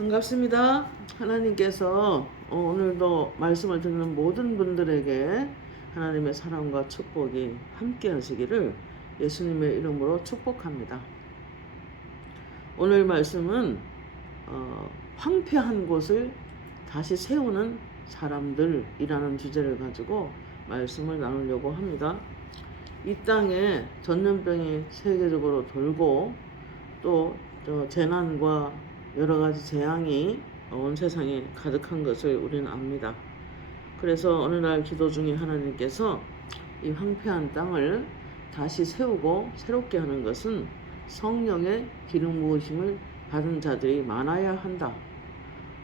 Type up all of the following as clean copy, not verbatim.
반갑습니다. 하나님께서 오늘도 말씀을 듣는 모든 분들에게 하나님의 사랑과 축복이 함께 하시기를 예수님의 이름으로 축복합니다. 오늘 말씀은 황폐한 곳을 다시 세우는 사람들이라는 주제를 가지고 말씀을 나누려고 합니다. 이 땅에 전염병이 세계적으로 돌고 또 재난과 여러 가지 재앙이 온 세상에 가득한 것을 우리는 압니다. 그래서 어느 날 기도 중에 하나님께서 이 황폐한 땅을 다시 세우고 새롭게 하는 것은 성령의 기름 부으심을 받은 자들이 많아야 한다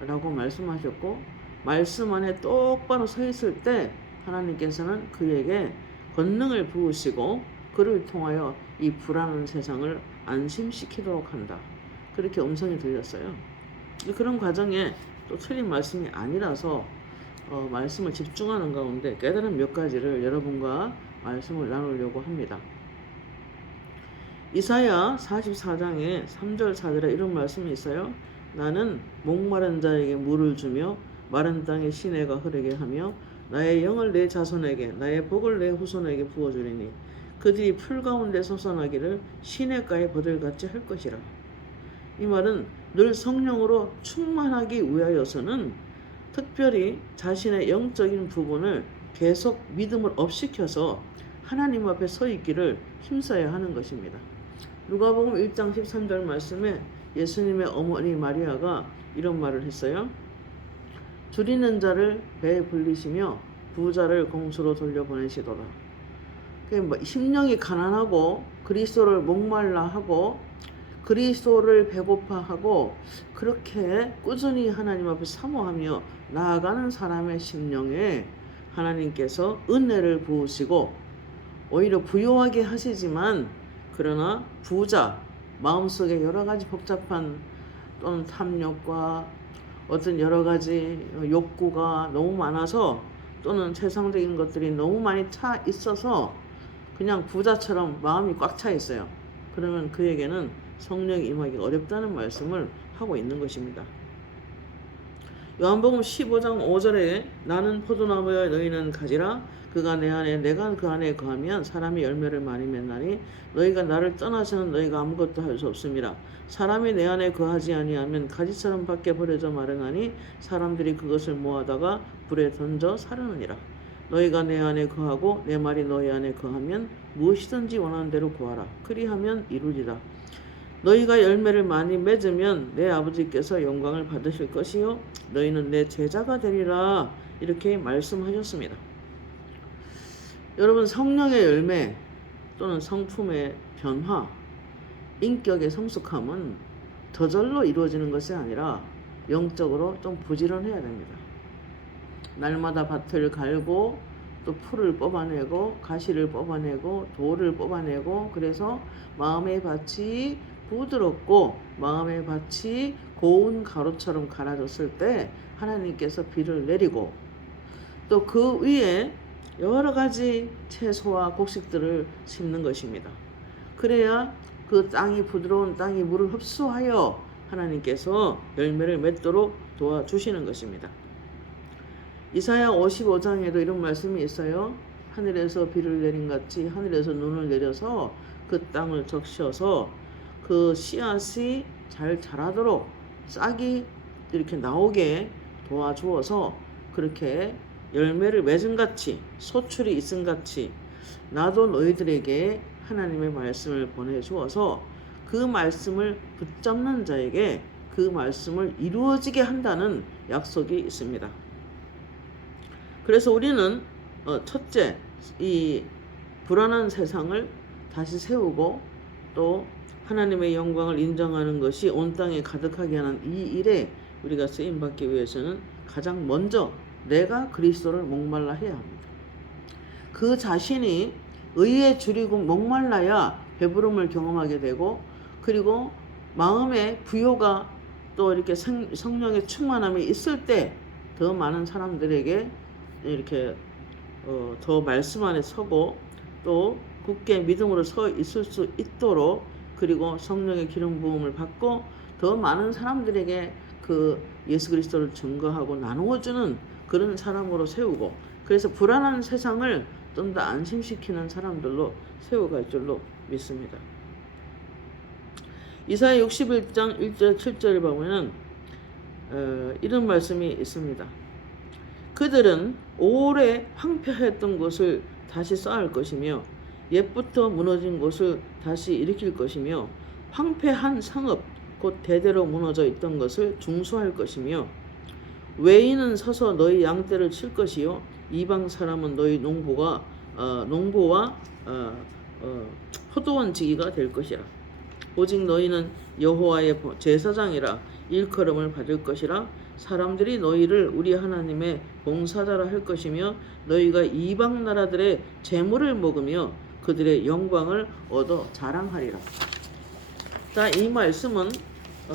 라고 말씀하셨고, 말씀 안에 똑바로 서 있을 때 하나님께서는 그에게 권능을 부으시고 그를 통하여 이 불안한 세상을 안심시키도록 한다, 그렇게 음성이 들렸어요. 그런 과정에 또 틀린 말씀이 아니라서 말씀을 집중하는 가운데 깨달은 몇 가지를 여러분과 말씀을 나누려고 합니다. 이사야 44장에 3절 4절에 이런 말씀이 있어요. 나는 목마른 자에게 물을 주며 마른 땅에 시내가 흐르게 하며 나의 영을 내 자손에게 나의 복을 내 후손에게 부어주리니 그들이 풀 가운데 솟아나기를 시냇가에 버들같이 할 것이라. 이 말은 늘 성령으로 충만하기 위하여서는 특별히 자신의 영적인 부분을 계속 믿음을 업시켜서 하나님 앞에 서 있기를 힘써야 하는 것입니다. 누가복음 1장 13절 말씀에 예수님의 어머니 마리아가 이런 말을 했어요. 줄이는 자를 배에 불리시며 부자를 공수로 돌려보내시도다. 심령이 가난하고 그리스도를 목말라 하고 그리스도를 배고파하고 그렇게 꾸준히 하나님 앞에 사모하며 나아가는 사람의 심령에 하나님께서 은혜를 부으시고 오히려 부요하게 하시지만, 그러나 부자, 마음속에 여러 가지 복잡한 또는 탐욕과 어떤 여러 가지 욕구가 너무 많아서 또는 세상적인 것들이 너무 많이 차 있어서 그냥 부자처럼 마음이 꽉 차 있어요. 그러면 그에게는 성령이 임하기 어렵다는 말씀을 하고 있는 것입니다. 요한복음 15장 5절에 나는 포도나무여 너희는 가지라 그가 내 안에 내가 그 안에 거하면 사람이 열매를 많이 맺나니 너희가 나를 떠나서는 너희가 아무것도 할 수 없음이라. 사람이 내 안에 거하지 아니하면 가지처럼 밖에 버려져 마르나니 사람들이 그것을 모아다가 불에 던져 사르느니라. 너희가 내 안에 거하고 내 말이 너희 안에 거하면 무엇이든지 원하는 대로 구하라. 그리하면 이루리라. 너희가 열매를 많이 맺으면 내 아버지께서 영광을 받으실 것이요 너희는 내 제자가 되리라, 이렇게 말씀하셨습니다. 여러분, 성령의 열매 또는 성품의 변화, 인격의 성숙함은 저절로 이루어지는 것이 아니라 영적으로 좀 부지런해야 됩니다. 날마다 밭을 갈고 또 풀을 뽑아내고 가시를 뽑아내고 돌을 뽑아내고, 그래서 마음의 밭이 부드럽고 마음의 밭이 고운 가루처럼 갈아졌을 때 하나님께서 비를 내리고 또 그 위에 여러 가지 채소와 곡식들을 심는 것입니다. 그래야 그 땅이, 부드러운 땅이 물을 흡수하여 하나님께서 열매를 맺도록 도와주시는 것입니다. 이사야 55장에도 이런 말씀이 있어요. 하늘에서 비를 내린 같이 하늘에서 눈을 내려서 그 땅을 적셔서 그 씨앗이 잘 자라도록 싹이 이렇게 나오게 도와주어서 그렇게 열매를 맺은 같이 소출이 있은 같이 나도 너희들에게 하나님의 말씀을 보내주어서 그 말씀을 붙잡는 자에게 그 말씀을 이루어지게 한다는 약속이 있습니다. 그래서 우리는 첫째, 이 불안한 세상을 다시 세우고 또 하나님의 영광을 인정하는 것이 온 땅에 가득하게 하는 이 일에 우리가 쓰임받기 위해서는 가장 먼저 내가 그리스도를 목말라 해야 합니다. 그 자신이 의에 줄이고 목말라야 배부름을 경험하게 되고, 그리고 마음의 부요가 또 이렇게 성령의 충만함이 있을 때 더 많은 사람들에게 이렇게 더 말씀 안에 서고 또 굳게 믿음으로 서 있을 수 있도록, 그리고 성령의 기름 부음을 받고 더 많은 사람들에게 그 예수 그리스도를 증거하고 나누어주는 그런 사람으로 세우고, 그래서 불안한 세상을 좀 더 안심시키는 사람들로 세워갈 줄로 믿습니다. 이사야 61장 1절 7절을 보면은 이런 말씀이 있습니다. 그들은 오래 황폐했던 곳을 다시 쌓을 것이며 옛부터 무너진 곳을 다시 일으킬 것이며 황폐한 성읍 곧 대대로 무너져 있던 것을 중수할 것이며 외인은 서서 너희 양떼를 칠 것이요 이방 사람은 너희 농부와 포도원 지기가 될 것이라. 오직 너희는 여호와의 제사장이라 일컬음을 받을 것이라. 사람들이 너희를 우리 하나님의 봉사자라 할 것이며 너희가 이방 나라들의 재물을 먹으며 그들의 영광을 얻어 자랑하리라. 자, 이 말씀은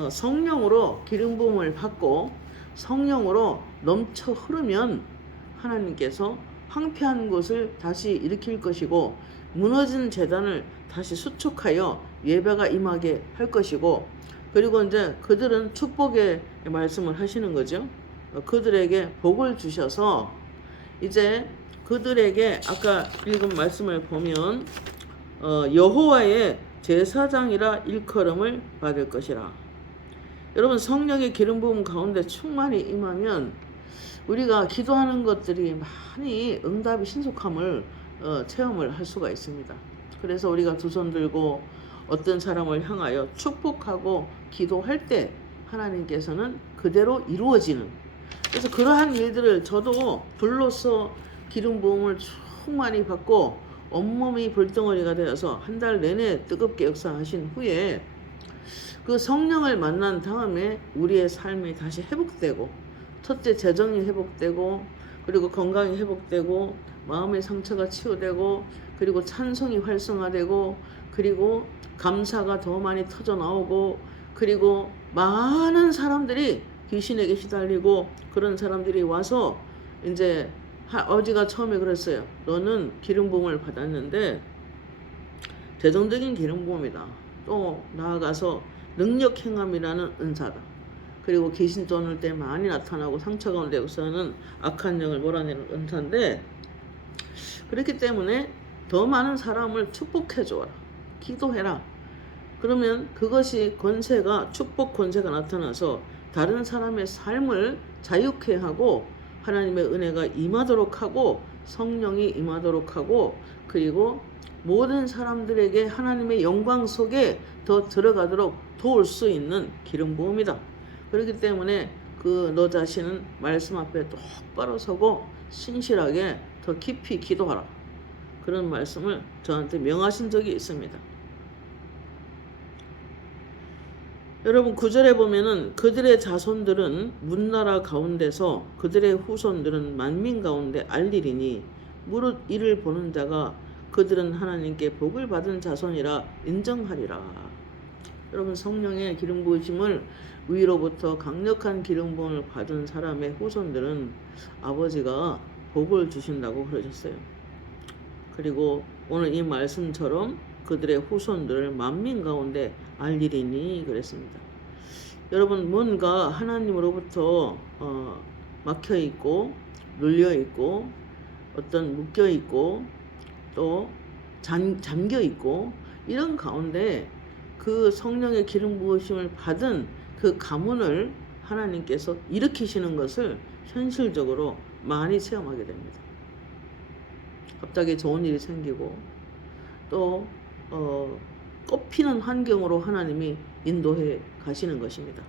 성령으로 기름 부음을 받고 성령으로 넘쳐 흐르면 하나님께서 황폐한 곳을 다시 일으킬 것이고 무너진 제단을 다시 수축하여 예배가 임하게 할 것이고, 그리고 이제 그들은 축복의 말씀을 하시는 거죠. 그들에게 복을 주셔서 이제 그들에게 아까 읽은 말씀을 보면 여호와의 제사장이라 일컬음을 받을 것이라. 여러분, 성령의 기름 부음 가운데 충만히 임하면 우리가 기도하는 것들이 많이 응답이 신속함을 체험을 할 수가 있습니다. 그래서 우리가 두 손 들고 어떤 사람을 향하여 축복하고 기도할 때 하나님께서는 그대로 이루어지는, 그래서 그러한 일들을 저도 불로써 기름 부음을 충만히 받고 온몸이 불덩어리가 되어서 한 달 내내 뜨겁게 역사하신 후에 그 성령을 만난 다음에 우리의 삶이 다시 회복되고, 첫째 재정이 회복되고, 그리고 건강이 회복되고, 마음의 상처가 치유되고, 그리고 찬송이 활성화되고, 그리고 감사가 더 많이 터져 나오고, 그리고 많은 사람들이 귀신에게 시달리고 그런 사람들이 와서 이제 아버지가 처음에 그랬어요. 너는 기름 부음을 받았는데 대정적인 기름 부음이다. 또 나아가서 능력 행함이라는 은사다. 그리고 귀신 쫓을 때 많이 나타나고 상처 가운데 역사하는 악한 영을 몰아내는 은사인데, 그렇기 때문에 더 많은 사람을 축복해 줘라. 기도해라. 그러면 그것이 권세가, 축복 권세가 나타나서 다른 사람의 삶을 자유케 하고 하나님의 은혜가 임하도록 하고 성령이 임하도록 하고, 그리고 모든 사람들에게 하나님의 영광 속에 더 들어가도록 도울 수 있는 기름 부음이다. 그렇기 때문에 너 자신은 말씀 앞에 똑바로 서고 신실하게 더 깊이 기도하라. 그런 말씀을 저한테 명하신 적이 있습니다. 여러분, 9절에 보면은 그들의 자손들은 문나라 가운데서 그들의 후손들은 만민 가운데 알리리니 무릇 이를 보는 자가 그들은 하나님께 복을 받은 자손이라 인정하리라. 여러분, 성령의 기름 부으심을 위로부터 강력한 기름 부음을 받은 사람의 후손들은 아버지가 복을 주신다고 그러셨어요. 그리고 오늘 이 말씀처럼 그들의 후손들을 만민 가운데 알리리니 그랬습니다. 여러분, 뭔가 하나님으로부터 막혀 있고 눌려 있고 어떤 묶여 있고 또 잠겨 있고 이런 가운데 그 성령의 기름 부으심을 받은 그 가문을 하나님께서 일으키시는 것을 현실적으로 많이 체험하게 됩니다. 갑자기 좋은 일이 생기고 또 꽃피는 환경으로 하나님이 인도해 가시는 것입니다.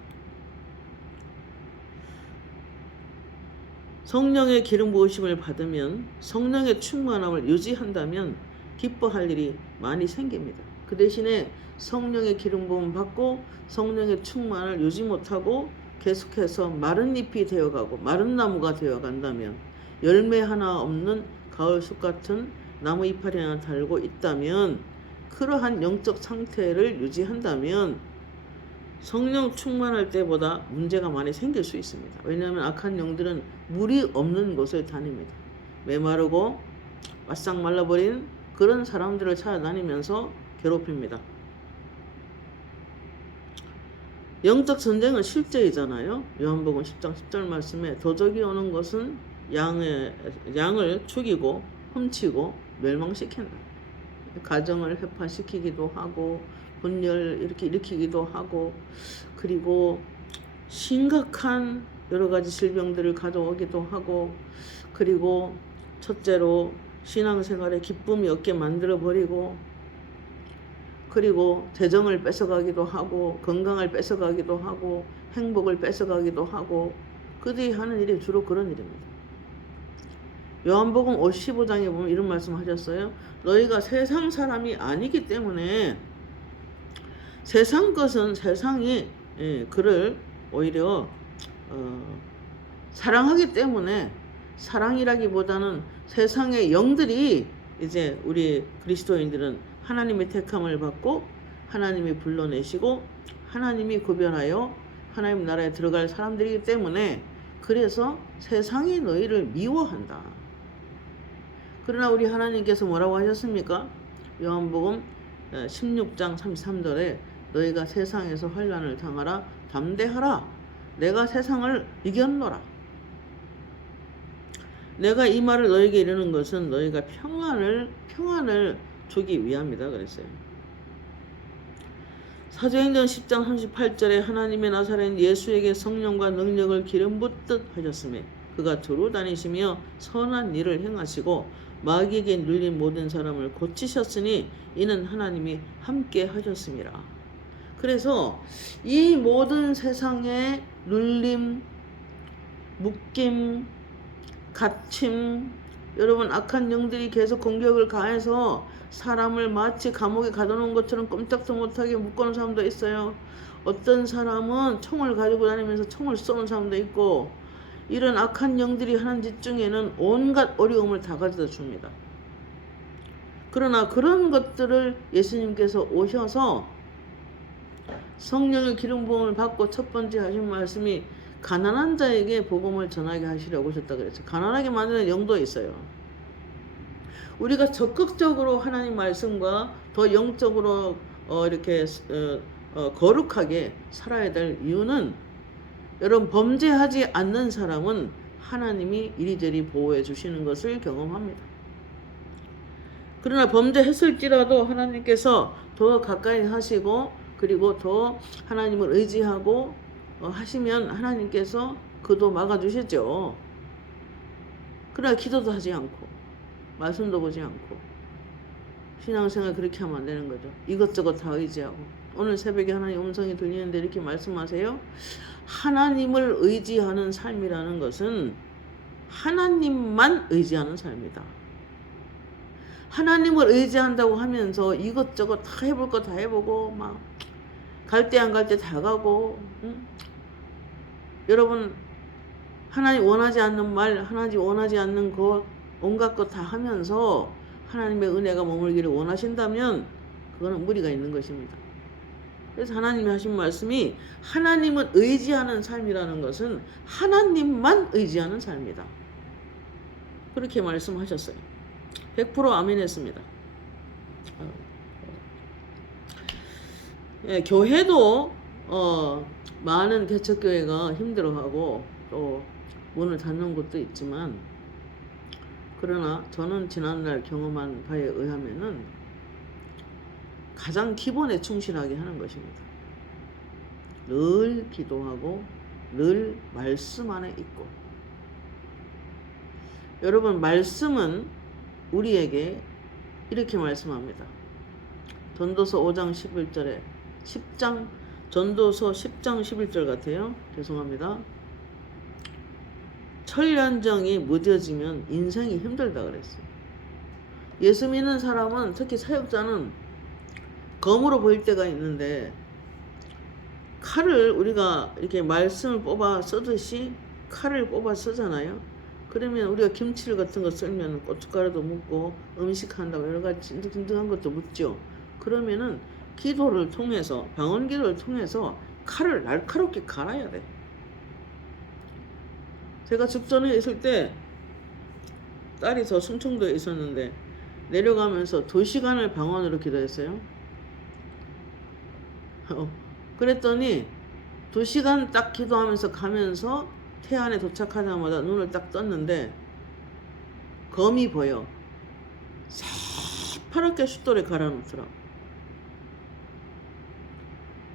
성령의 기름 부으심을 받으면, 성령의 충만함을 유지한다면 기뻐할 일이 많이 생깁니다. 그 대신에 성령의 기름 부음 받고 성령의 충만을 유지 못하고 계속해서 마른 잎이 되어가고 마른 나무가 되어간다면, 열매 하나 없는 가을숲 같은 나무 이파리 하나 달고 있다면, 그러한 영적 상태를 유지한다면 성령 충만할 때보다 문제가 많이 생길 수 있습니다. 왜냐하면 악한 영들은 물이 없는 곳을 다닙니다. 메마르고 바싹 말라버린 그런 사람들을 찾아다니면서 괴롭힙니다. 영적 전쟁은 실제이잖아요. 요한복음 10장 10절 말씀에 도적이 오는 것은 양을 죽이고 훔치고 멸망시킨다. 가정을 회파시키기도 하고 분열 이렇게 일으키기도 하고 그리고 심각한 여러 가지 질병들을 가져오기도 하고 그리고 첫째로 신앙생활에 기쁨이 없게 만들어 버리고 그리고 재정을 뺏어가기도 하고 건강을 뺏어가기도 하고 행복을 뺏어가기도 하고 그들이 하는 일이 주로 그런 일입니다. 요한복음 55장에 보면 이런 말씀 하셨어요. 너희가 세상 사람이 아니기 때문에 세상 것은 세상이 그를 오히려 사랑하기 때문에 사랑이라기보다는 세상의 영들이 이제 우리 그리스도인들은 하나님의 택함을 받고 하나님이 불러내시고 하나님이 구별하여 하나님 나라에 들어갈 사람들이기 때문에 그래서 세상이 너희를 미워한다. 그러나 우리 하나님께서 뭐라고 하셨습니까? 요한복음 16장 33절에 너희가 세상에서 환난을 당하라 담대하라 내가 세상을 이겼노라. 내가 이 말을 너희에게 이르는 것은 너희가 평안을 주기 위함이다 그랬어요. 사도행전 10장 38절에 하나님의 나사렛 예수에게 성령과 능력을 기름 붓듯 하셨으며 그가 두루 다니시며 선한 일을 행하시고 마귀에게 눌린 모든 사람을 고치셨으니 이는 하나님이 함께 하셨습니다. 그래서 이 모든 세상의 눌림, 묶임, 갇힘, 여러분 악한 영들이 계속 공격을 가해서 사람을 마치 감옥에 가둬놓은 것처럼 꼼짝도 못하게 묶어놓은 사람도 있어요. 어떤 사람은 총을 가지고 다니면서 총을 쏘는 사람도 있고 이런 악한 영들이 하는 짓 중에는 온갖 어려움을 다 가져다 줍니다. 그러나 그런 것들을 예수님께서 오셔서 성령의 기름 부음을 받고 첫 번째 하신 말씀이 가난한 자에게 복음을 전하게 하시려고 오셨다 그랬어요. 가난하게 만드는 영도 있어요. 우리가 적극적으로 하나님 말씀과 더 영적으로 이렇게 거룩하게 살아야 될 이유는 여러분 범죄하지 않는 사람은 하나님이 이리저리 보호해 주시는 것을 경험합니다. 그러나 범죄했을지라도 하나님께서 더 가까이 하시고 그리고 더 하나님을 의지하고 하시면 하나님께서 그도 막아주시죠. 그러나 기도도 하지 않고 말씀도 보지 않고 신앙생활 그렇게 하면 안 되는 거죠. 이것저것 다 의지하고 오늘 새벽에 하나님 음성이 들리는데 이렇게 말씀하세요. 하나님을 의지하는 삶이라는 것은 하나님만 의지하는 삶이다. 하나님을 의지한다고 하면서 이것저것 다 해볼 거 다 해보고 막 갈 때 안 갈 때 다 가고 여러분 하나님 원하지 않는 말 하나님 원하지 않는 것 온갖 것 다 하면서 하나님의 은혜가 머물기를 원하신다면 그거는 무리가 있는 것입니다. 그래서 하나님이 하신 말씀이 하나님을 의지하는 삶이라는 것은 하나님만 의지하는 삶이다. 그렇게 말씀하셨어요. 100% 아멘 했습니다. 교회도 많은 개척교회가 힘들어하고 또 문을 닫는 곳도 있지만 그러나 저는 지난날 경험한 바에 의하면은 가장 기본에 충실하게 하는 것입니다. 늘 기도하고 늘 말씀 안에 있고 여러분 말씀은 우리에게 이렇게 말씀합니다. 전도서 5장 11절에 전도서 10장 11절 같아요. 죄송합니다. 천련정이 무뎌지면 인생이 힘들다 그랬어요. 예수 믿는 사람은 특히 사역자는 검으로 보일 때가 있는데 칼을 우리가 이렇게 말씀을 뽑아 쓰듯이 칼을 뽑아 쓰잖아요. 그러면 우리가 김치 같은 거 썰면 고춧가루도 묻고 음식한다고 여러 가지 찐득찐득한 것도 묻죠. 그러면은 기도를 통해서 방언기도를 통해서 칼을 날카롭게 갈아야 돼. 제가 죽전에 있을 때 딸이 저 충청도에 있었는데 내려가면서 2시간을 방언으로 기도했어요. 그랬더니 2시간 딱 기도하면서 가면서 태안에 도착하자마자 눈을 딱 떴는데 검이 보여. 새파랗게 숫돌에 갈아놓더라고.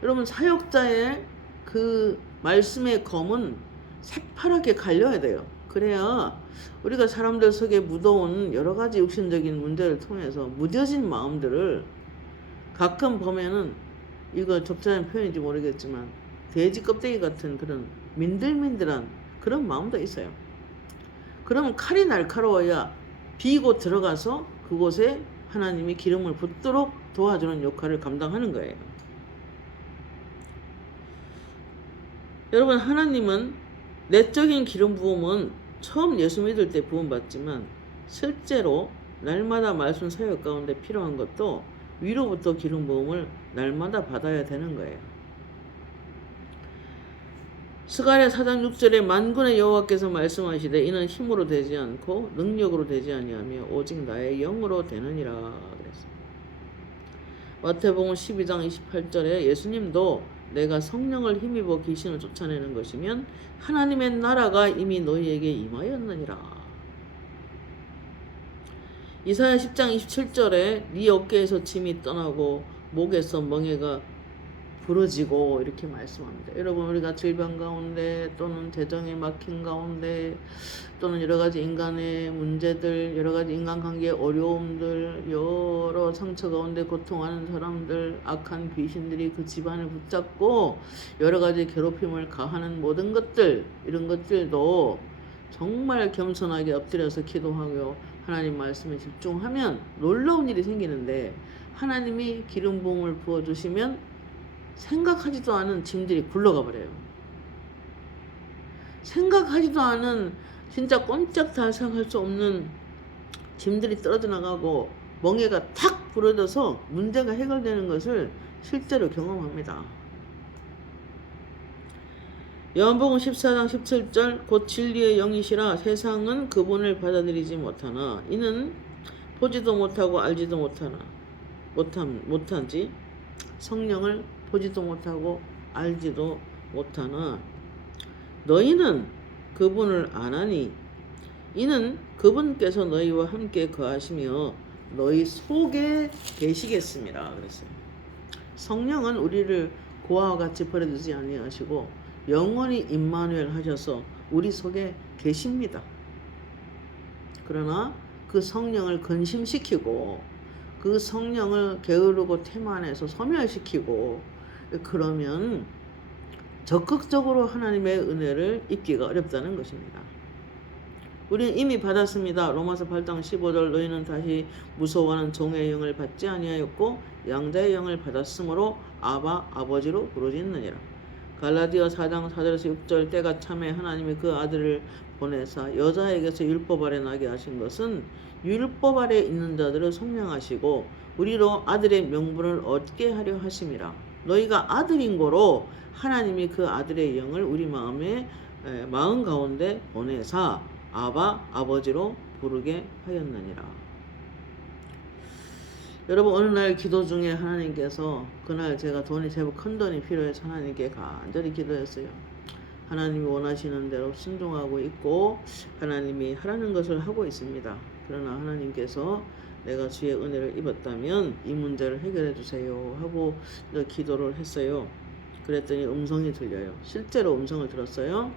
여러분, 사역자의 그 말씀의 검은 새파랗게 갈려야 돼요. 그래야 우리가 사람들 속에 묻어온 여러 가지 육신적인 문제를 통해서 무뎌진 마음들을 가끔 보면은, 이거 적절한 표현인지 모르겠지만 돼지 껍데기 같은 그런 민들민들한 그런 마음도 있어요. 그러면 칼이 날카로워야 비고 들어가서 그곳에 하나님이 기름을 붓도록 도와주는 역할을 감당하는 거예요. 여러분, 하나님은 내적인 기름 부음은 처음 예수 믿을 때 부음 받지만 실제로 날마다 말씀 사역 가운데 필요한 것도 위로부터 기름 부음을 날마다 받아야 되는 거예요. 스가랴 4장 6절에 만군의 여호와께서 말씀하시되 이는 힘으로 되지 않고 능력으로 되지 아니하며 오직 나의 영으로 되느니라 그랬어요. 마태복음 12장 28절에 예수님도 내가 성령을 힘입어 귀신을 쫓아내는 것이면 하나님의 나라가 이미 너희에게 임하였느니라. 이사야 10장 27절에 네 어깨에서 짐이 떠나고 목에서 멍에가 부러지고 이렇게 말씀합니다. 여러분, 우리가 질병 가운데 또는 재정에 막힌 가운데 또는 여러 가지 인간의 문제들, 여러 가지 인간관계의 어려움들, 여러 상처 가운데 고통하는 사람들, 악한 귀신들이 그 집안을 붙잡고 여러 가지 괴롭힘을 가하는 모든 것들, 이런 것들도 정말 겸손하게 엎드려서 기도하고 하나님 말씀에 집중하면 놀라운 일이 생기는데, 하나님이 기름 부음을 부어주시면 생각하지도 않은 짐들이 굴러가 버려요. 생각하지도 않은, 진짜 꼼짝도 생각할 수 없는 짐들이 떨어져 나가고 멍에가 탁 부러져서 문제가 해결되는 것을 실제로 경험합니다. 요한복음 14장 17절 곧 진리의 영이시라 세상은 그분을 받아들이지 못하나 이는 보지도 못하고 알지도 못한지 성령을 보지도 못하고 알지도 못하나 너희는 그분을 아나니 이는 그분께서 너희와 함께 거하시며 너희 속에 계시겠습니다. 그랬어요. 성령은 우리를 고아와 같이 버려두지 아니하시고 영원히 임마누엘 하셔서 우리 속에 계십니다. 그러나 그 성령을 근심시키고 그 성령을 게으르고 태만해서 소멸시키고 그러면 적극적으로 하나님의 은혜를 입기가 어렵다는 것입니다. 우리는 이미 받았습니다. 로마서 8장 15절 너희는 다시 무서워하는 종의 영을 받지 아니하였고 양자의 영을 받았으므로 아바 아버지로 부르짖느니라. 갈라디아 4장 4절에서 6절 때가 참에 하나님이 그 아들을 보내사 여자에게서 율법 아래 나게 하신 것은 율법 아래 있는 자들을 속량하시고 우리로 아들의 명분을 얻게 하려 하심이라. 너희가 아들인 고로 하나님이 그 아들의 영을 우리 마음 가운데 보내사 아바 아버지로 부르게 하였느니라. 여러분, 어느 날 기도 중에 하나님께서, 그날 제가 제법 큰 돈이 필요해서 하나님께 간절히 기도했어요. 하나님이 원하시는 대로 순종하고 있고 하나님이 하라는 것을 하고 있습니다. 그러나 하나님께서 내가 주의 은혜를 입었다면 이 문제를 해결해 주세요 하고 기도를 했어요. 그랬더니 음성이 들려요. 실제로 음성을 들었어요.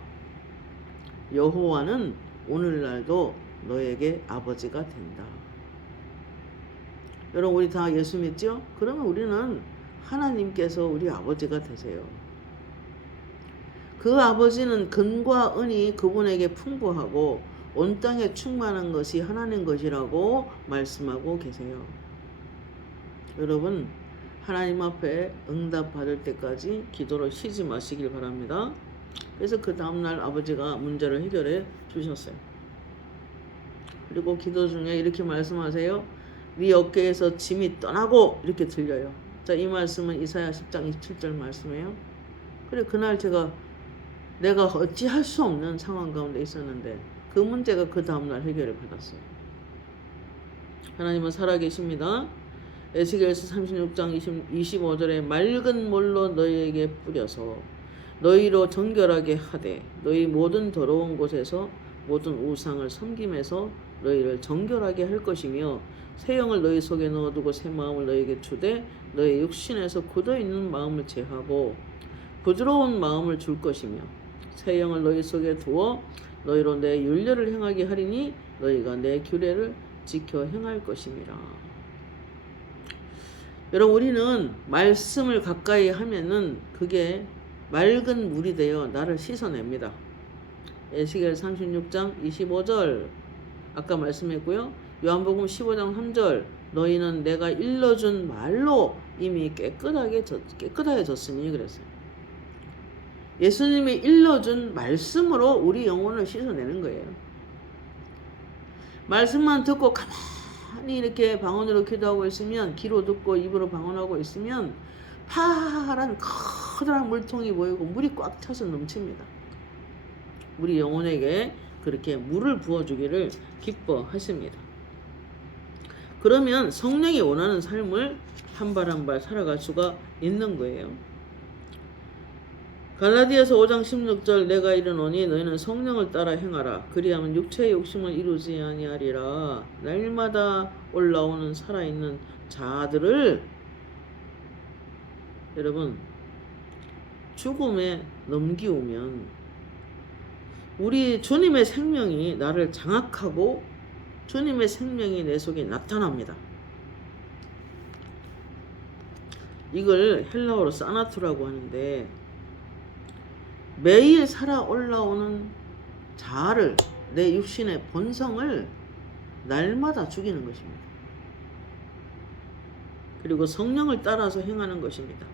여호와는 오늘날도 너에게 아버지가 된다. 여러분, 우리 다 예수 믿죠? 그러면 우리는 하나님께서 우리 아버지가 되세요. 그 아버지는 근과 은이 그분에게 풍부하고 온 땅에 충만한 것이 하나님 것이라고 말씀하고 계세요. 여러분, 하나님 앞에 응답 받을 때까지 기도를 쉬지 마시길 바랍니다. 그래서 그 다음날 아버지가 문제를 해결해 주셨어요. 그리고 기도 중에 이렇게 말씀하세요. 네 어깨에서 짐이 떠나고 이렇게 들려요. 자, 이 말씀은 이사야 10장 27절 말씀이에요. 그래, 그날 내가 어찌할 수 없는 상황 가운데 있었는데 그 문제가 그 다음날 해결을 받았어요. 하나님은 살아계십니다. 에스겔서 36장 25절에 맑은 물로 너희에게 뿌려서 너희로 정결하게 하되 너희 모든 더러운 곳에서 모든 우상을 섬김에서 너희를 정결하게 할 것이며 새 영을 너희 속에 넣어두고 새 마음을 너희에게 주되 너희 육신에서 굳어있는 마음을 제하고 부드러운 마음을 줄 것이며 새 영을 너희 속에 두어 너희로 내 율례를 행하게 하리니 너희가 내 규례를 지켜 행할 것임이라. 여러분, 우리는 말씀을 가까이 하면은 그게 맑은 물이 되어 나를 씻어냅니다. 에스겔 36장 25절 아까 말씀했고요. 요한복음 15장 3절 너희는 내가 일러준 말로 이미 깨끗하게 졌으니 그랬어요. 예수님이 일러준 말씀으로 우리 영혼을 씻어내는 거예요. 말씀만 듣고 가만히 이렇게 방언으로 기도하고 있으면, 귀로 듣고 입으로 방언하고 있으면 파란 커다란 물통이 보이고 물이 꽉 차서 넘칩니다. 우리 영혼에게 그렇게 물을 부어주기를 기뻐하십니다. 그러면 성령이 원하는 삶을 한 발 한 발 살아갈 수가 있는 거예요. 갈라디아서 5장 16절 내가 이르노니 너희는 성령을 따라 행하라. 그리하면 육체의 욕심을 이루지 아니하리라. 날마다 올라오는 살아있는 자들을 여러분 죽음에 넘기우면 우리 주님의 생명이 나를 장악하고 주님의 생명이 내 속에 나타납니다. 이걸 헬라어로 사나투라고 하는데 매일 살아 올라오는 자아를, 내 육신의 본성을 날마다 죽이는 것입니다. 그리고 성령을 따라서 행하는 것입니다.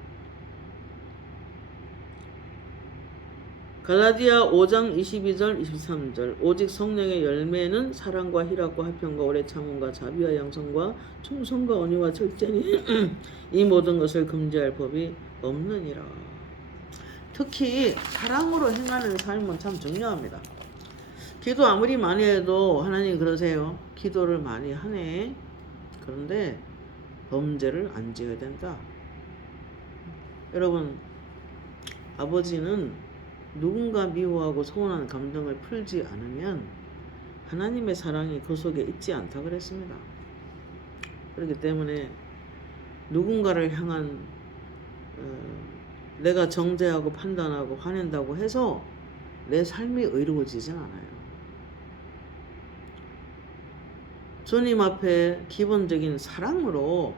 갈라디아 5장 22절 23절 오직 성령의 열매는 사랑과 희락과 화평과 오래 참음과 자비와 양선과 충성과 언의와 절제니 이 모든 것을 금지할 법이 없느니라. 특히 사랑으로 행하는 삶은 참 중요합니다. 기도 아무리 많이 해도 하나님 그러세요. 기도를 많이 하네. 그런데 범죄를 안 지어야 된다. 여러분, 아버지는 누군가 미워하고 서운한 감정을 풀지 않으면 하나님의 사랑이 그 속에 있지 않다 그랬습니다. 그렇기 때문에 누군가를 향한 내가 정죄하고 판단하고 화낸다고 해서 내 삶이 의로워지진 않아요. 주님 앞에 기본적인 사랑으로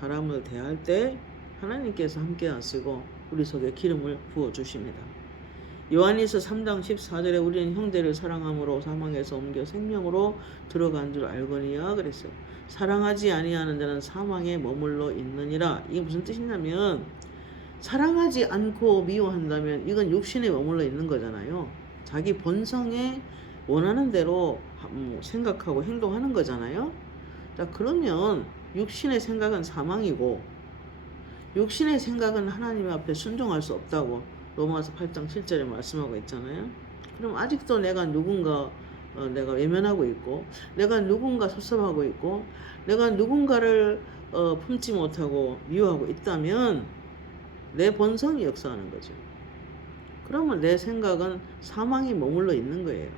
사람을 대할 때 하나님께서 함께 하시고 우리 속에 기름을 부어주십니다. 요한일서 3장 14절에 우리는 형제를 사랑함으로 사망에서 옮겨 생명으로 들어간 줄 알거니와 그랬어요. 사랑하지 아니하는 자는 사망에 머물러 있느니라. 이게 무슨 뜻이냐면 사랑하지 않고 미워한다면 이건 육신에 머물러 있는 거잖아요. 자기 본성에 원하는 대로 생각하고 행동하는 거잖아요. 자, 그러면 육신의 생각은 사망이고 육신의 생각은 하나님 앞에 순종할 수 없다고 로마서 8장 7절에 말씀하고 있잖아요. 그럼 아직도 내가 누군가 내가 외면하고 있고 내가 누군가 섭섭하고 있고 내가 누군가를 품지 못하고 미워하고 있다면 내 본성이 역사하는 거죠. 그러면 내 생각은 사망이 머물러 있는 거예요.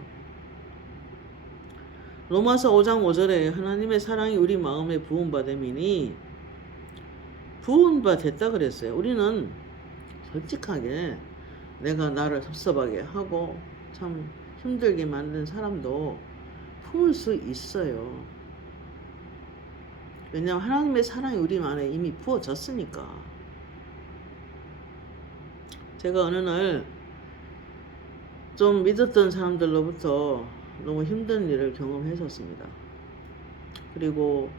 로마서 5장 5절에 하나님의 사랑이 우리 마음에 부은바됨이니 부은바 됐다 그랬어요. 우리는 솔직하게 내가 나를 섭섭하게 하고 참 힘들게 만든 사람도 품을 수 있어요. 왜냐하면 하나님의 사랑이 우리 안에 이미 부어졌으니까. 제가 어느 날 좀 믿었던 사람들로부터 너무 힘든 일을 경험했었습니다. 그리고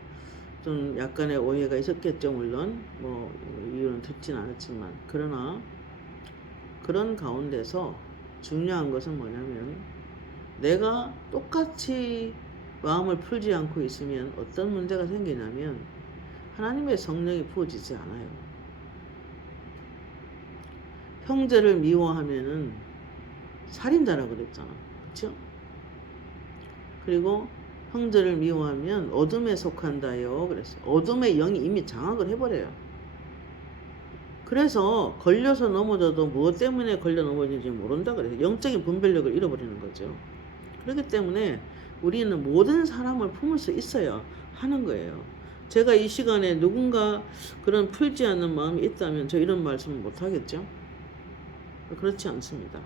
좀 약간의 오해가 있었겠죠. 물론 뭐 이유는 듣진 않았지만 그러나 그런 가운데서 중요한 것은 뭐냐면 내가 똑같이 마음을 풀지 않고 있으면 어떤 문제가 생기냐면 하나님의 성령이 부어지지 않아요. 형제를 미워하면은 살인자라 그랬잖아. 그렇죠? 그리고 형제를 미워하면 어둠에 속한다요 그랬어요. 어둠의 영이 이미 장악을 해버려요. 그래서 걸려서 넘어져도 무엇 때문에 걸려 넘어지는지 모른다 그래서 영적인 분별력을 잃어버리는 거죠. 그렇기 때문에 우리는 모든 사람을 품을 수 있어야 하는 거예요. 제가 이 시간에 누군가 그런 풀지 않는 마음이 있다면 저 이런 말씀을 못 하겠죠? 그렇지 않습니다.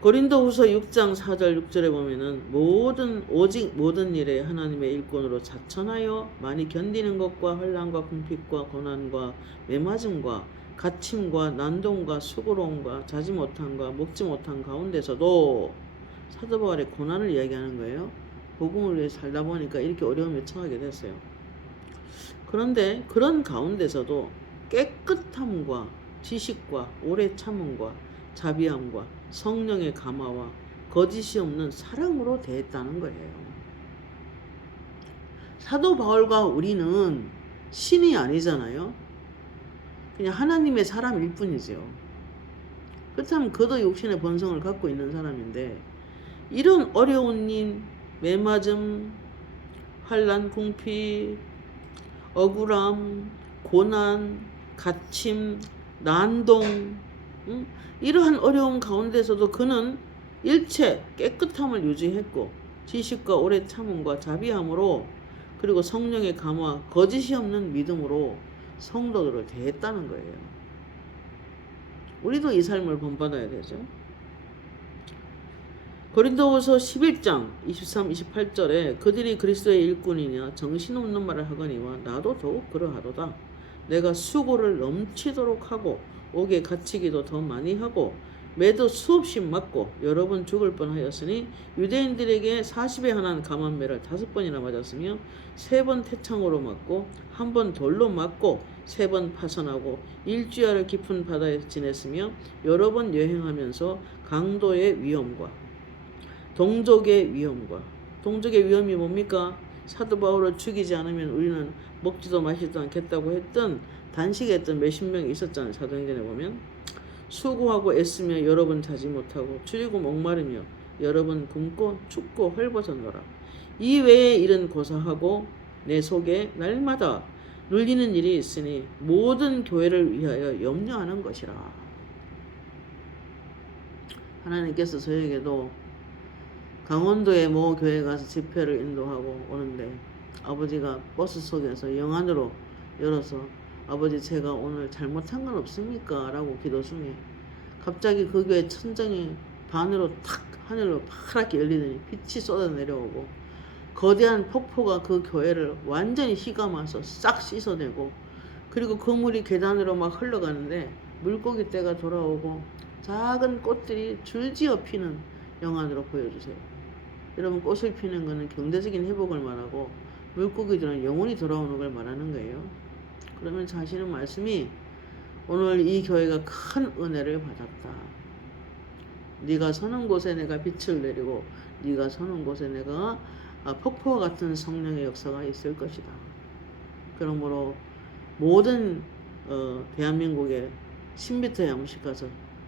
고린도후서 6장 4절 6절에 보면은 오직 모든 일에 하나님의 일꾼으로 자천하여 많이 견디는 것과 환난과 궁핍과 고난과 매맞음과 갇힘과 난동과 수고로움과 자지 못함과 먹지 못한 가운데서도 사도 바울의 고난을 이야기하는 거예요. 복음을 위해 살다 보니까 이렇게 어려움에 처하게 됐어요. 그런데 그런 가운데서도 깨끗함과 지식과 오래 참음과 자비함과 성령의 감화와 거짓이 없는 사랑으로 대했다는 거예요. 사도 바울과 우리는 신이 아니잖아요. 그냥 하나님의 사람일 뿐이죠. 그렇다면 그도 육신의 본성을 갖고 있는 사람인데 이런 어려운 일, 매맞음, 환난, 궁핍, 억울함, 고난, 갇힘, 난동, 이러한 어려움 가운데서도 그는 일체 깨끗함을 유지했고 지식과 오래 참음과 자비함으로 그리고 성령의 감화, 거짓이 없는 믿음으로 성도들을 대했다는 거예요. 우리도 이 삶을 본받아야 되죠. 고린도후서 11장 23, 28절에 그들이 그리스도의 일꾼이냐 정신없는 말을 하거니와 나도 더욱 그러하도다. 내가 수고를 넘치도록 하고 옥에 갇히기도 더 많이 하고 매도 수없이 맞고 여러 번 죽을 뻔하였으니 유대인들에게 40에 한한 감한매를 5번이나 맞았으며 3번 태창으로 맞고 1번 돌로 맞고 3번 파선하고 일주야를 깊은 바다에 지냈으며 여러 번 여행하면서 강도의 위험과 동족의 위험과 동족의 위험이 뭡니까? 사도 바울을 죽이지 않으면 우리는 먹지도 마시지도 않겠다고 했던 단식했던 몇십 명이 있었잖아요. 사도행전에 보면 수고하고 애쓰며 여러 번 자지 못하고 줄이고 목마르며 여러 번 굶고 춥고 헐벗었노라. 이 외의 일은 고사하고 내 속에 날마다 눌리는 일이 있으니 모든 교회를 위하여 염려하는 것이라. 하나님께서 저에게도 강원도의 모 교회 가서 집회를 인도하고 오는데 아버지가 버스 속에서 영안으로 열어서 아버지 제가 오늘 잘못한 건 없습니까? 라고 기도 중에 갑자기 그 교회 천정이 반으로 탁 하늘로 파랗게 열리더니 빛이 쏟아 내려오고 거대한 폭포가 그 교회를 완전히 휘감아서 싹 씻어내고 그리고 그 물이 계단으로 막 흘러가는데 물고기 떼가 돌아오고 작은 꽃들이 줄지어 피는 영안으로 보여주세요. 여러분 꽃을 피는 것은 경제적인 회복을 말하고 물고기들은 영혼이 돌아오는 걸 말하는 거예요. 그러면 하시는 말씀이 오늘 이 교회가 큰 은혜를 받았다. 네가 서는 곳에 내가 빛을 내리고 네가 서는 곳에 내가 폭포와 같은 성령의 역사가 있을 것이다. 그러므로 모든 대한민국에 신비터 야무식 가서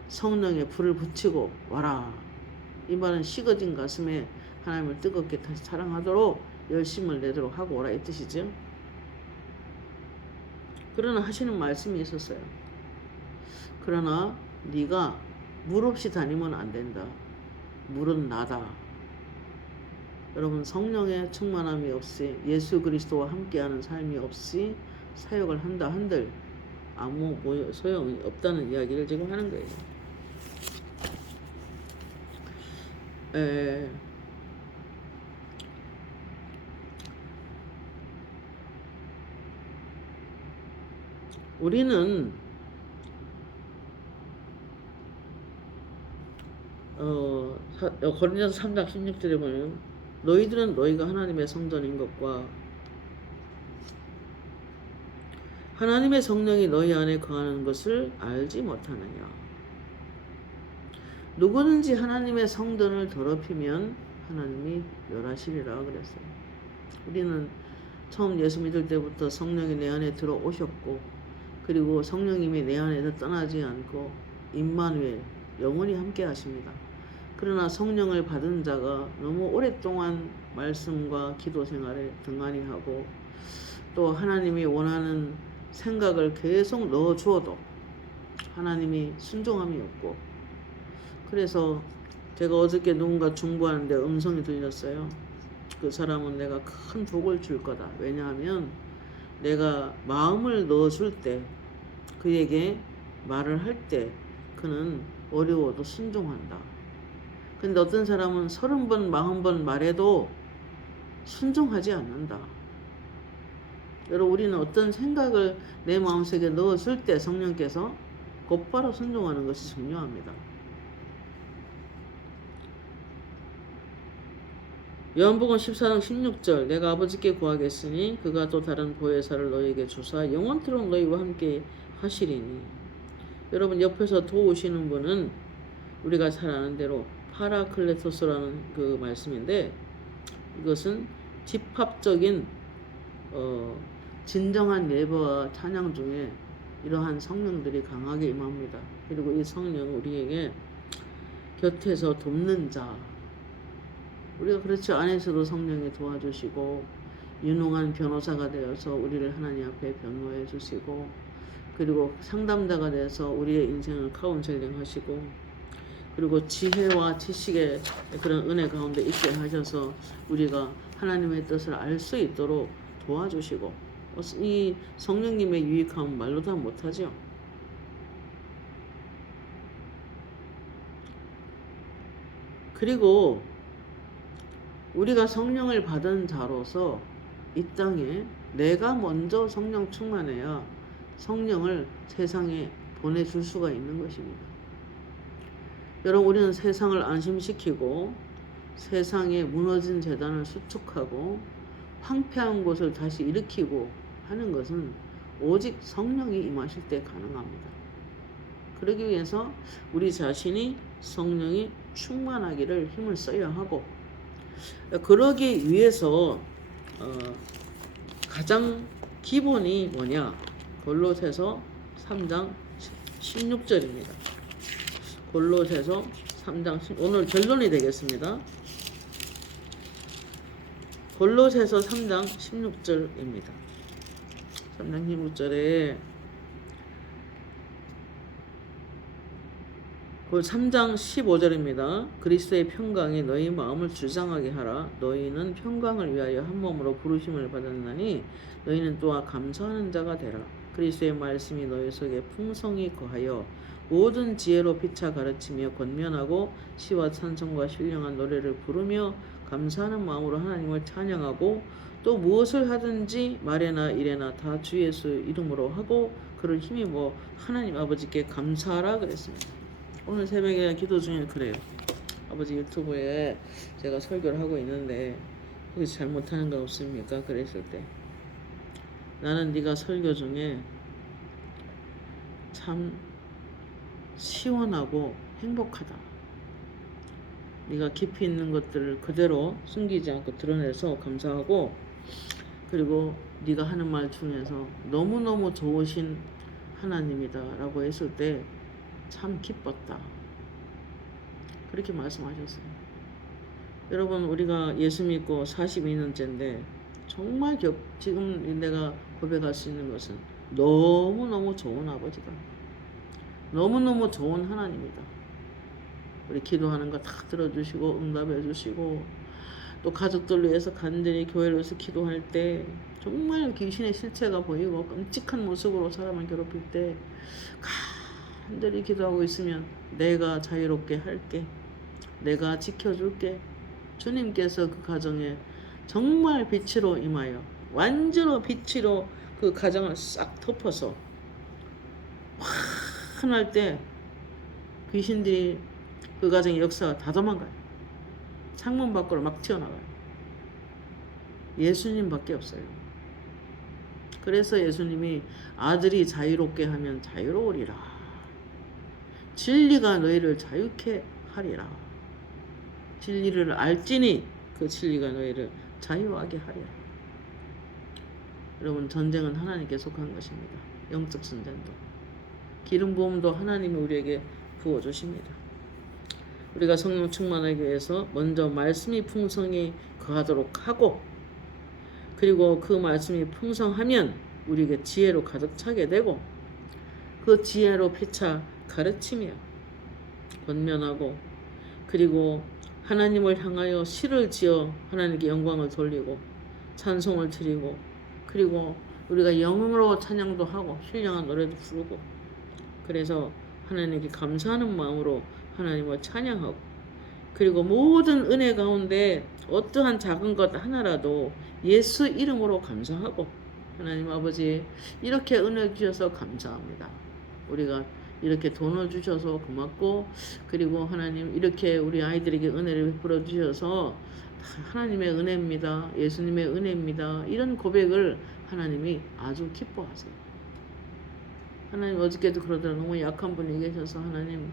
성령의 불을 붙이고 와라. 이 말은 식어진 가슴에 하나님을 뜨겁게 다시 사랑하도록 열심을 내도록 하고 오라 이 뜻이죠. 그러나 하시는 말씀이 있었어요. 그러나 네가 물 없이 다니면 안 된다. 물은 나다. 여러분 성령의 충만함이 없이 예수 그리스도와 함께하는 삶이 없이 사역을 한다 한들 아무 소용이 없다는 이야기를 지금 하는 거예요. 우리는 고린도서 3장 16절에 보면 너희들은 너희가 하나님의 성전인 것과 하나님의 성령이 너희 안에 거하는 것을 알지 못하느냐. 누구든지 하나님의 성전을 더럽히면 하나님이 멸하시리라 그랬어요. 우리는 처음 예수 믿을 때부터 성령이 내 안에 들어오셨고 그리고 성령님이 내 안에서 떠나지 않고 임마누엘 영원히 함께 하십니다. 그러나 성령을 받은 자가 너무 오랫동안 말씀과 기도 생활에 등한히 하고 또 하나님이 원하는 생각을 계속 넣어 주어도 하나님이 순종함이 없고, 그래서 제가 어저께 누군가 중보하는데 음성이 들렸어요. 그 사람은 내가 큰 복을 줄 거다. 왜냐하면 내가 마음을 넣어줄 때, 그에게 말을 할 때 그는 어려워도 순종한다. 근데 어떤 사람은 30번, 40번 말해도 순종하지 않는다. 여러분, 우리는 어떤 생각을 내 마음속에 넣어줄 때 성령께서 곧바로 순종하는 것이 중요합니다. 요한복음 14장 16절, 내가 아버지께 구하겠으니 그가 또 다른 보혜사를 너희에게 주사 영원토록 너희와 함께 하시리니. 여러분, 옆에서 도우시는 분은 우리가 잘 아는 대로 파라클레토스라는 그 말씀인데, 이것은 집합적인 진정한 예배와 찬양 중에 이러한 성령들이 강하게 임합니다. 그리고 이 성령 우리에게 곁에서 돕는 자, 우리가 그렇지 안에서도 성령이 도와주시고 유능한 변호사가 되어서 우리를 하나님 앞에 변호해 주시고, 그리고 상담자가 되어서 우리의 인생을 카운셀링 하시고, 그리고 지혜와 지식의 그런 은혜 가운데 있게 하셔서 우리가 하나님의 뜻을 알 수 있도록 도와주시고, 이 성령님의 유익함은 말로 다 못하죠. 그리고 우리가 성령을 받은 자로서 이 땅에 내가 먼저 성령 충만해야 성령을 세상에 보내줄 수가 있는 것입니다. 여러분, 우리는 세상을 안심시키고 세상에 무너진 재단을 수축하고 황폐한 곳을 다시 일으키고 하는 것은 오직 성령이 임하실 때 가능합니다. 그러기 위해서 우리 자신이 성령이 충만하기를 힘을 써야 하고, 그러기 위해서 가장 기본이 뭐냐? 골로새서 3장 16절입니다. 골로새서 3장 오늘 결론이 되겠습니다. 골로새서 3장 16절입니다. 3장 16절에 그 3장 15절입니다. 그리스도의 평강이 너희 마음을 주장하게 하라. 너희는 평강을 위하여 한 몸으로 부르심을 받았나니 너희는 또한 감사하는 자가 되라. 그리스도의 말씀이 너희 속에 풍성히 거하여 모든 지혜로 피차 가르치며 권면하고 시와 찬송과 신령한 노래를 부르며 감사하는 마음으로 하나님을 찬양하고, 또 무엇을 하든지 말에나 일에나 다 주 예수 이름으로 하고 그를 힘입어 하나님 아버지께 감사하라 그랬습니다. 오늘 새벽에 기도 중에 그래요. 아버지, 유튜브에 제가 설교를 하고 있는데 혹시 잘못하는 거 없습니까? 그랬을 때 나는 네가 설교 중에 참 시원하고 행복하다. 네가 깊이 있는 것들을 그대로 숨기지 않고 드러내서 감사하고, 그리고 네가 하는 말 중에서 너무너무 좋으신 하나님이다 라고 했을 때 참 기뻤다. 그렇게 말씀하셨어요. 여러분, 우리가 예수 믿고 42년째인데 정말 지금 내가 고백할 수 있는 것은 너무너무 좋은 아버지다. 너무너무 좋은 하나님이다. 우리 기도하는 거 다 들어주시고 응답해 주시고, 또 가족들 위해서 간절히 교회를 위해서 기도할 때 정말 귀신의 실체가 보이고 끔찍한 모습으로 사람을 괴롭힐 때 간절히 기도하고 있으면 내가 자유롭게 할게, 내가 지켜줄게. 주님께서 그 가정에 정말 빛으로 임하여 완전히 빛으로 그 가정을 싹 덮어서 환할 때 귀신들이 그 가정의 역사가 다 도망가요. 창문 밖으로 막 튀어나가요. 예수님밖에 없어요. 그래서 예수님이 아들이 자유롭게 하면 자유로우리라. 진리가 너희를 자유케 하리라. 진리를 알지니 그 진리가 너희를 자유하게 하리라. 여러분, 전쟁은 하나님께 속한 것입니다. 영적 전쟁도. 기름 부음도 하나님이 우리에게 부어주십니다. 우리가 성령 충만하기 위해서 먼저 말씀이 풍성히 거하도록 하고, 그리고 그 말씀이 풍성하면 우리에게 지혜로 가득 차게 되고 그 지혜로 피차 가르치며 권면하고 그리고 하나님을 향하여 시를 지어 하나님께 영광을 돌리고 찬송을 드리고 그리고 우리가 영으로 찬양도 하고 신령한 노래도 부르고 그래서 하나님께 감사하는 마음으로 하나님을 찬양하고 그리고 모든 은혜 가운데 어떠한 작은 것 하나라도 예수 이름으로 감사하고 하나님 아버지 이렇게 은혜 주셔서 감사합니다. 우리가 이렇게 돈을 주셔서 고맙고 그리고 하나님 이렇게 우리 아이들에게 은혜를 베풀어 주셔서 하나님의 은혜입니다. 예수님의 은혜입니다. 이런 고백을 하나님이 아주 기뻐하세요. 하나님 어저께도 그러더라. 너무 약한 분이 계셔서 하나님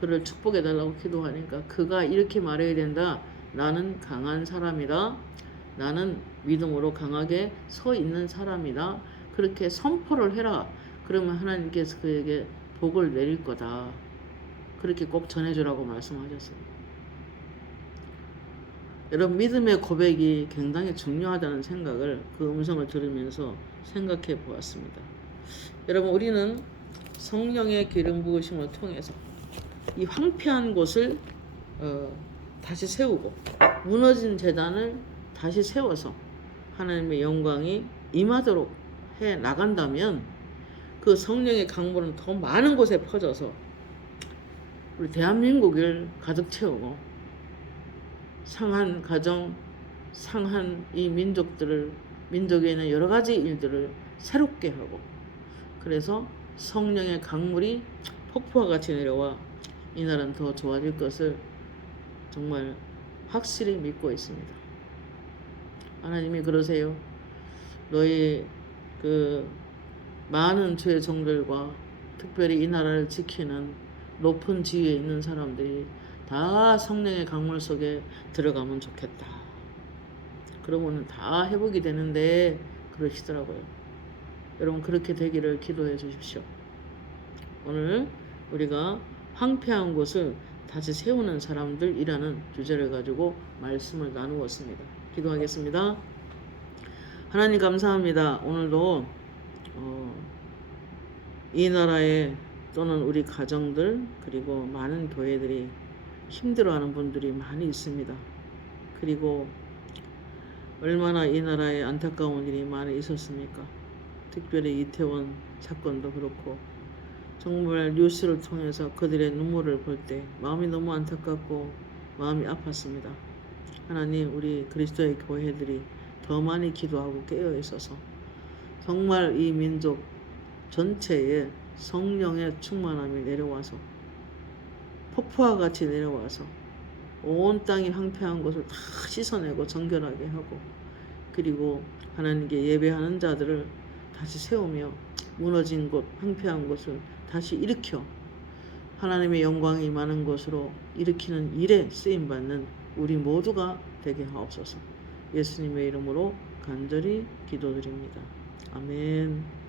그를 축복해 달라고 기도하니까 그가 이렇게 말해야 된다. 나는 강한 사람이다. 나는 믿음으로 강하게 서 있는 사람이다. 그렇게 선포를 해라. 그러면 하나님께서 그에게 복을 내릴 거다. 그렇게 꼭 전해주라고 말씀하셨어요. 여러분 믿음의 고백이 굉장히 중요하다는 생각을 그 음성을 들으면서 생각해 보았습니다. 여러분 우리는 성령의 기름 부으심을 통해서 이 황폐한 곳을 다시 세우고 무너진 제단을 다시 세워서 하나님의 영광이 임하도록 해 나간다면 그 성령의 강물은 더 많은 곳에 퍼져서 우리 대한민국을 가득 채우고 상한 가정, 상한 이 민족에 있는 여러 가지 일들을 새롭게 하고 그래서 성령의 강물이 폭포와 같이 내려와 이 나라는 더 좋아질 것을 정말 확실히 믿고 있습니다. 하나님이 그러세요. 너희 그 많은 죄의 종들과 특별히 이 나라를 지키는 높은 지위에 있는 사람들이 다 성령의 강물 속에 들어가면 좋겠다. 그러면 다 회복이 되는데 그러시더라고요. 여러분 그렇게 되기를 기도해 주십시오. 오늘 우리가 황폐한 곳을 다시 세우는 사람들이라는 주제를 가지고 말씀을 나누었습니다. 기도하겠습니다. 하나님 감사합니다. 오늘도 이 나라에 또는 우리 가정들 그리고 많은 교회들이 힘들어하는 분들이 많이 있습니다. 그리고 얼마나 이 나라에 안타까운 일이 많이 있었습니까? 특별히 이태원 사건도 그렇고 정말 뉴스를 통해서 그들의 눈물을 볼 때 마음이 너무 안타깝고 마음이 아팠습니다. 하나님 우리 그리스도의 교회들이 더 많이 기도하고 깨어 있어서 정말 이 민족 전체에 성령의 충만함이 내려와서 폭포와 같이 내려와서 온 땅이 황폐한 것을 다 씻어내고 정결하게 하고 그리고 하나님께 예배하는 자들을 다시 세우며 무너진 곳, 황폐한 곳을 다시 일으켜 하나님의 영광이 많은 곳으로 일으키는 일에 쓰임받는 우리 모두가 되게 하옵소서. 예수님의 이름으로 간절히 기도드립니다. 아멘.